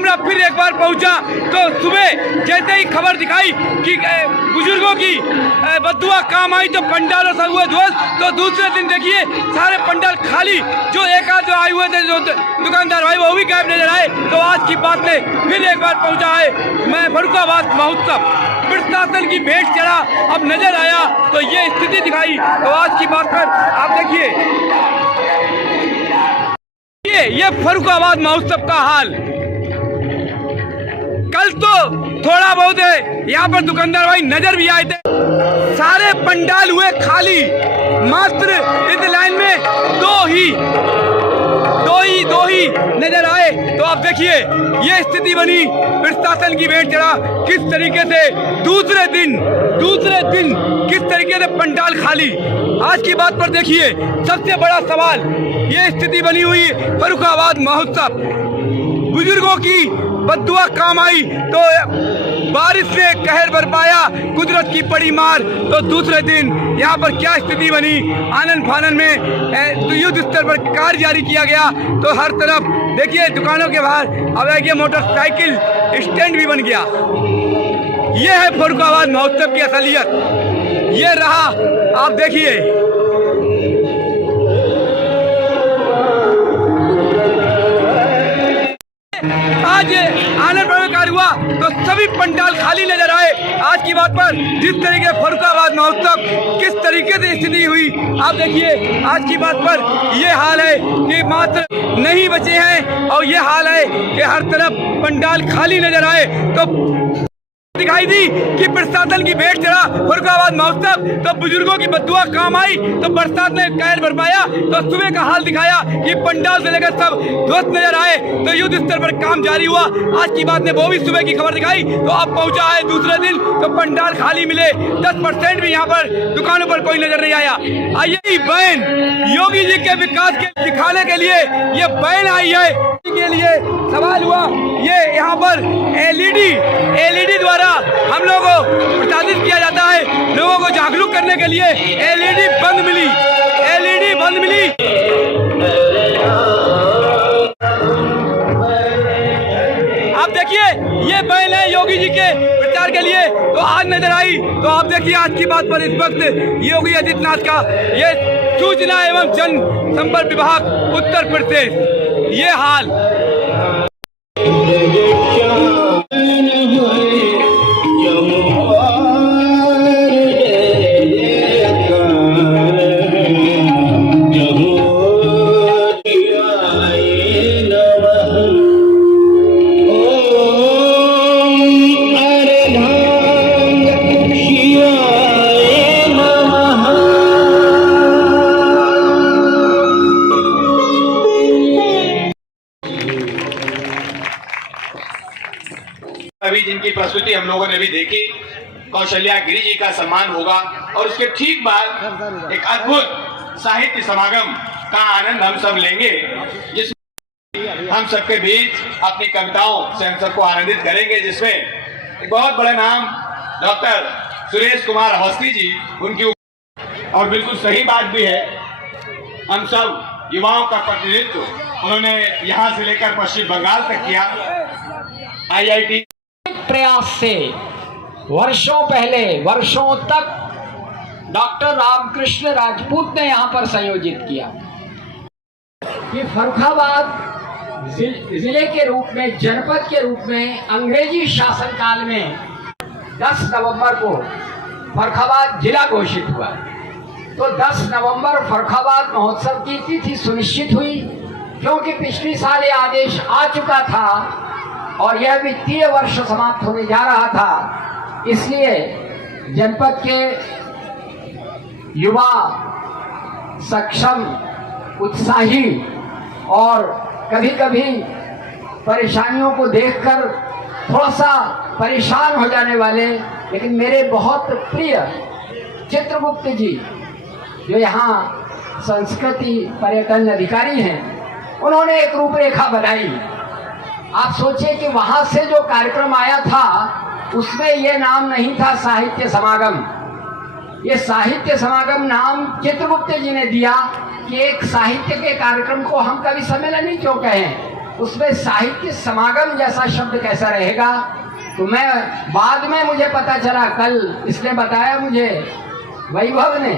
Camera फिर एक बार पहुंचा तो सुबह जैसे ही खबर दिखाई कि बुजुर्गों की बद्दुआ काम आई तो पंडालों से हुए ध्वस्त, तो दूसरे दिन देखिए सारे पंडाल खाली, जो एक आध जो आए हुए थे जो दुकानदार भाई वो भी गायब नजर आए। तो आज की बात में फिर एक बार पहुंचा है मैं फर्रुखाबाद महोत्सव, प्रशासन की भेंट चढ़ा, अब नजर आया तो ये स्थिति दिखाई। तो आज की बात पर आप देखिए ये फर्रुखाबाद महोत्सव का हाल। कल तो थोड़ा बहुत है यहाँ पर दुकानदार भाई नजर भी आए थे, सारे पंडाल हुए खाली, मात्र इस लाइन में दो ही नजर आए। तो आप देखिए ये स्थिति बनी, प्रशासन की भेंट चढ़ा, किस तरीके से दूसरे दिन किस तरीके से पंडाल खाली। आज की बात पर देखिए सबसे बड़ा सवाल ये स्थिति बनी हुई फर्रुखाबाद महोत्सव, बुजुर्गों की बद्दुआ काम आई तो बारिश ने कहर बरपाया, कुदरत की पड़ी मार। तो दूसरे दिन यहाँ पर क्या स्थिति बनी, आनन फानन में युद्ध स्तर पर कार्य जारी किया गया। तो हर तरफ देखिए दुकानों के बाहर अब देखिए मोटरसाइकिल स्टैंड भी बन गया। ये है फर्रुखाबाद महोत्सव की असलियत, ये रहा आप देखिए। आज आनंद प्रवेश हुआ तो सभी पंडाल खाली नजर आए। आज की बात पर जिस तरीके फर्रुखाबाद महोत्सव किस तरीके से स्थिति हुई आप देखिए। आज की बात पर ये हाल है कि मात्र नहीं बचे हैं और ये हाल है कि हर तरफ पंडाल खाली नजर आए। तो दिखाई दी कि प्रशासन की भेंट चढ़ा फर्रुखाबाद महोत्सव, तो बुजुर्गों की बद्दुआ काम आई तो बरसात ने कहर बरपाया। तो सुबह का हाल दिखाया कि पंडाल से लेकर सब ध्वस्त नजर आए, तो युद्ध स्तर पर काम जारी हुआ। आज की बात ने वो भी सुबह की खबर दिखाई। तो अब पहुंचा है दूसरे दिन तो पंडाल खाली मिले, 10% भी यहाँ पर दुकानों पर कोई नजर नहीं आया। यही बैन योगी जी के विकास के दिखाने के लिए ये बैन आई है, के लिए सवाल हुआ। ये यहाँ पर एलईडी द्वारा हम लोगों को प्रसारित किया जाता है, लोगों को जागरूक करने के लिए एलईडी बंद मिली। आप देखिए ये बैन है योगी जी के प्रचार के लिए, तो आज नजर आई। तो आप देखिए आज की बात पर इस वक्त योगी आदित्यनाथ का ये सूचना एवं जन संपर्क विभाग उत्तर प्रदेश ये हाल। अभी जिनकी प्रस्तुति हम लोगों ने भी देखी, कौशल्या गिरी जी का सम्मान होगा और उसके ठीक बाद एक अद्भुत साहित्य समागम का आनंद हम सब लेंगे, जिसमें हम सबके बीच अपनी कविताओं से हम सबको आनंदित करेंगे, जिसमें एक बहुत बड़े नाम डॉक्टर सुरेश कुमार अवस्थी जी उनकी, और बिल्कुल सही बात भी है, हम सब युवाओं का प्रतिनिधित्व उन्होंने यहाँ से लेकर पश्चिम बंगाल तक किया। IIT प्रयास से वर्षों तक डॉक्टर रामकृष्ण राजपूत ने यहाँ पर संयोजित किया कि फर्रुखाबाद जिले के रूप में, जनपद के रूप में अंग्रेजी शासनकाल में 10 नवंबर को फर्रुखाबाद जिला घोषित हुआ। तो 10 नवंबर फर्रुखाबाद महोत्सव की तिथि सुनिश्चित हुई, क्योंकि पिछले साल ये आदेश आ चुका था और यह वित्तीय वर्ष समाप्त होने जा रहा था। इसलिए जनपद के युवा सक्षम, उत्साही और कभी कभी परेशानियों को देखकर थोड़ा सा परेशान हो जाने वाले, लेकिन मेरे बहुत प्रिय चित्रगुप्त जी जो यहाँ संस्कृति पर्यटन अधिकारी हैं, उन्होंने एक रूपरेखा बनाई। आप सोचिए कि वहां से जो कार्यक्रम आया था उसमें यह नाम नहीं था साहित्य समागम। ये साहित्य समागम नाम चित्रगुप्त जी ने दिया कि एक साहित्य के कार्यक्रम को हम कवि सम्मेलन ही क्यों कहें, उसमें साहित्य समागम जैसा शब्द कैसा रहेगा। तो मैं बाद में मुझे पता चला, कल इसने बताया मुझे, वैभव ने,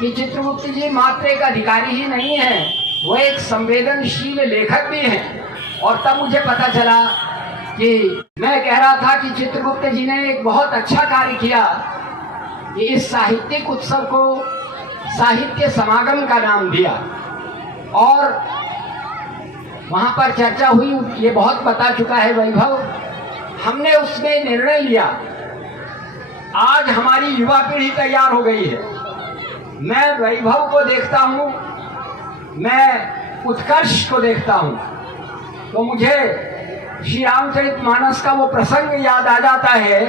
कि चित्रगुप्त जी मात्र एक अधिकारी ही नहीं है, वो एक संवेदनशील लेखक भी हैं। और तब मुझे पता चला कि मैं कह रहा था कि चित्रगुप्त जी ने एक बहुत अच्छा कार्य किया कि इस साहित्यिक उत्सव को साहित्य समागम का नाम दिया। और वहाँ पर चर्चा हुई, ये बहुत बता चुका है वैभव। हमने उसमें निर्णय लिया, आज हमारी युवा पीढ़ी तैयार हो गई है। मैं वैभव को देखता हूँ, मैं उत्कर्ष को देखता हूँ, तो मुझे श्री रामचरितमानस का वो प्रसंग याद आ जाता है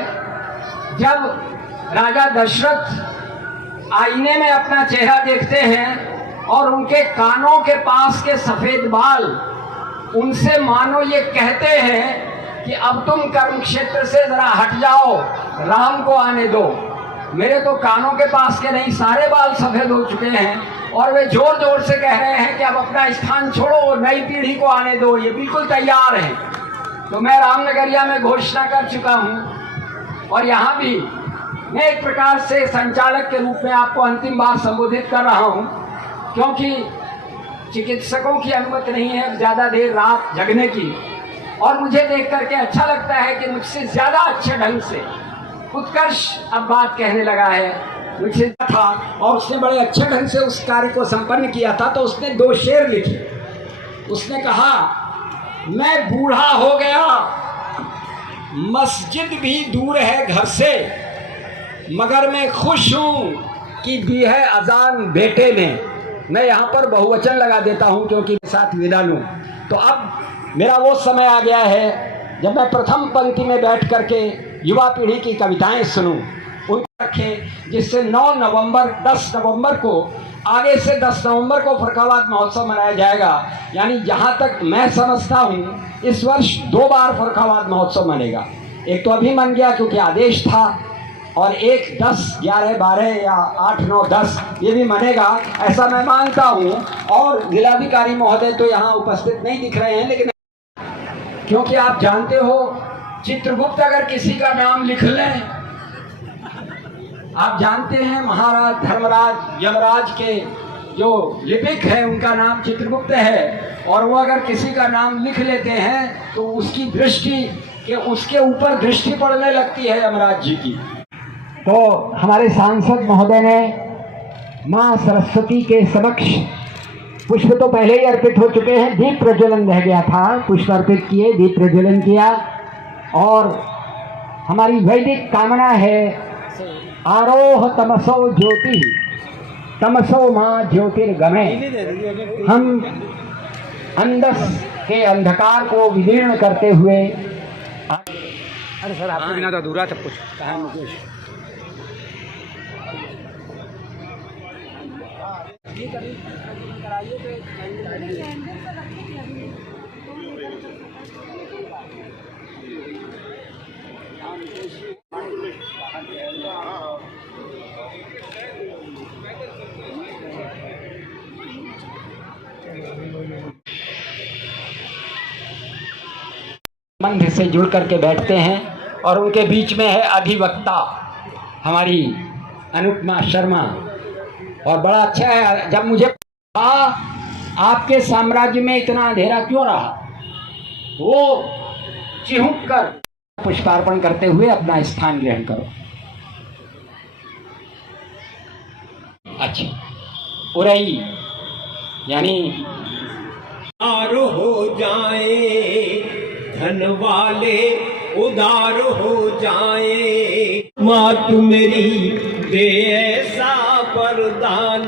जब राजा दशरथ आईने में अपना चेहरा देखते हैं और उनके कानों के पास के सफेद बाल उनसे मानो ये कहते हैं कि अब तुम कर्म क्षेत्र से जरा हट जाओ, राम को आने दो। मेरे तो कानों के पास के नहीं, सारे बाल सफेद हो चुके हैं और वे जोर जोर से कह रहे हैं कि अब अपना स्थान छोड़ो, नई पीढ़ी को आने दो, ये बिल्कुल तैयार है। तो मैं रामनगरिया में घोषणा कर चुका हूँ और यहाँ भी मैं एक प्रकार से संचालक के रूप में आपको अंतिम बार संबोधित कर रहा हूँ, क्योंकि चिकित्सकों की अनुमति नहीं है ज़्यादा देर रात जगने की। और मुझे देख करके अच्छा लगता है कि मुझसे ज़्यादा अच्छे ढंग से उत्कर्ष अब बात कहने लगा है। मुझसे था और उसने बड़े अच्छे ढंग से उस कार्य को संपन्न किया था। तो उसने 2 शेर लिखे। उसने कहा, मैं बूढ़ा हो गया, मस्जिद भी दूर है घर से, मगर मैं खुश हूँ कि दी है अजान बेटे ने। मैं यहाँ पर बहुवचन लगा देता हूँ क्योंकि साथ विदा लूँ। तो अब मेरा वो समय आ गया है जब मैं प्रथम पंक्ति में बैठ करके युवा पीढ़ी की कविताएं सुनूं, उनको रखें, जिससे 9 नवंबर 10 नवंबर को, आगे से 10 नवंबर को फर्रुखाबाद महोत्सव मनाया जाएगा। यानी जहाँ तक मैं समझता हूँ इस वर्ष 2 बार फर्रुखाबाद महोत्सव मनेगा। एक तो अभी मन गया क्योंकि आदेश था, और एक 10, 11, 12 या 8, 9, 10 ये भी मनेगा, ऐसा मैं मानता हूँ। और जिलाधिकारी महोदय तो यहाँ उपस्थित नहीं दिख रहे हैं, लेकिन क्योंकि आप जानते हो चित्रगुप्त अगर किसी का नाम लिख लें, आप जानते हैं महाराज धर्मराज यमराज के जो लिपिक है उनका नाम चित्रगुप्त है, और वो अगर किसी का नाम लिख लेते हैं तो उसकी दृष्टि के उसके ऊपर दृष्टि पड़ने लगती है यमराज जी की। तो हमारे सांसद महोदय ने माँ सरस्वती के समक्ष पुष्प तो पहले ही अर्पित हो चुके हैं, दीप प्रज्वलन रह गया था, पुष्प अर्पित किए, दीप प्रज्वलन किया। और हमारी वैदिक कामना है, आरोह तमसो ज्योति, तमसो माँ ज्योतिर्गमे। हम अंधस के अंधकार को विदीर्ण करते हुए, अरे सर आपके बिना तो अधूरा सब कुछ कहा मुकेश। संबंध से जुड़ करके बैठते हैं और उनके बीच में है अधिवक्ता हमारी अनुपमा शर्मा। और बड़ा अच्छा है, जब मुझे कहा आपके साम्राज्य में इतना अंधेरा क्यों रहा, वो चिहुक कर पुष्पार्पण करते हुए अपना स्थान ग्रहण करो। अच्छा, उरई यानी उदार हो जाए, धन वाले उदार हो जाए, माँ तू मेरी दे ऐसा वरदान,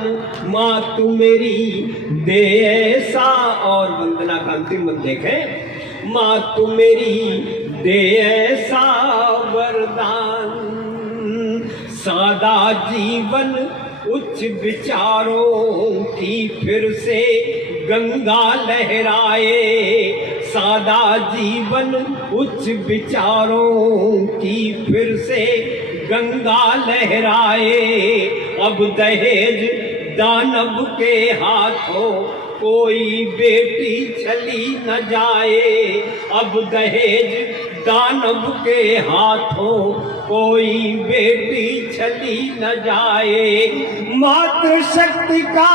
माँ तू मेरी दे ऐसा। और वंदना का अंतिम मत देखें, माँ तू मेरी दे ऐसा वरदान, सादा जीवन उच्च विचारों की फिर से गंगा लहराए, सादा जीवन उच्च विचारों की फिर से गंगा लहराए। अब दहेज दानव के हाथों कोई बेटी चली न जाए, अब दहेज दानव के हाथों कोई बेटी चली न जाए। मातृशक्ति का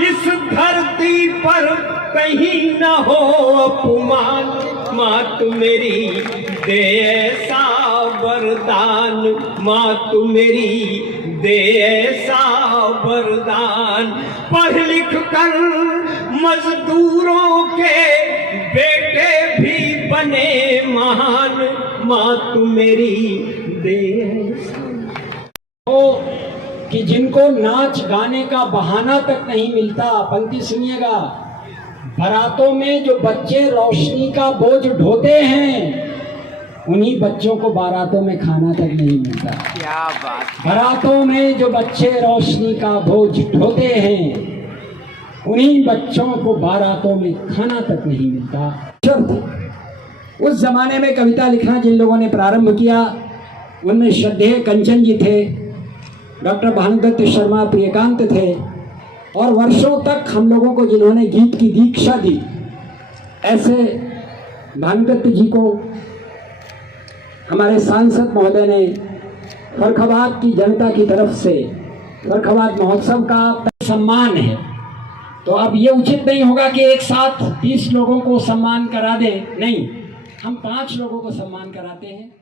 इस धरती पर कहीं न हो अपमान, माँ तू मेरी दे ऐसा वरदान, माँ तू मेरी दे ऐसा वरदान। पढ़ लिख कर मजदूरों के बेटे भी बने महान, माँ तू मेरी दे ऐसा। तो कि जिनको नाच गाने का बहाना तक नहीं मिलता, पंक्ति सुनिएगा, बारातों में जो बच्चे रोशनी का बोझ ढोते हैं, उन्हीं बच्चों को बारातों में खाना तक नहीं मिलता। क्या बात। बारातों में जो बच्चे रोशनी का बोझ ढोते हैं, उन्हीं बच्चों को बारातों में खाना तक नहीं मिलता। उस जमाने में कविता लिखना जिन लोगों ने प्रारंभ किया, उनमें श्रद्धेय कंचन जी थे, डॉक्टर भानुदत्त शर्मा प्रियकांत थे, और वर्षों तक हम लोगों को जिन्होंने गीत की दीक्षा दी, ऐसे भानुदत्त जी को हमारे सांसद महोदय ने फर्रुखाबाद की जनता की तरफ से फर्रुखाबाद महोत्सव का सम्मान है। तो अब ये उचित नहीं होगा कि एक साथ 20 लोगों को सम्मान करा दें, नहीं, हम 5 लोगों को सम्मान कराते हैं।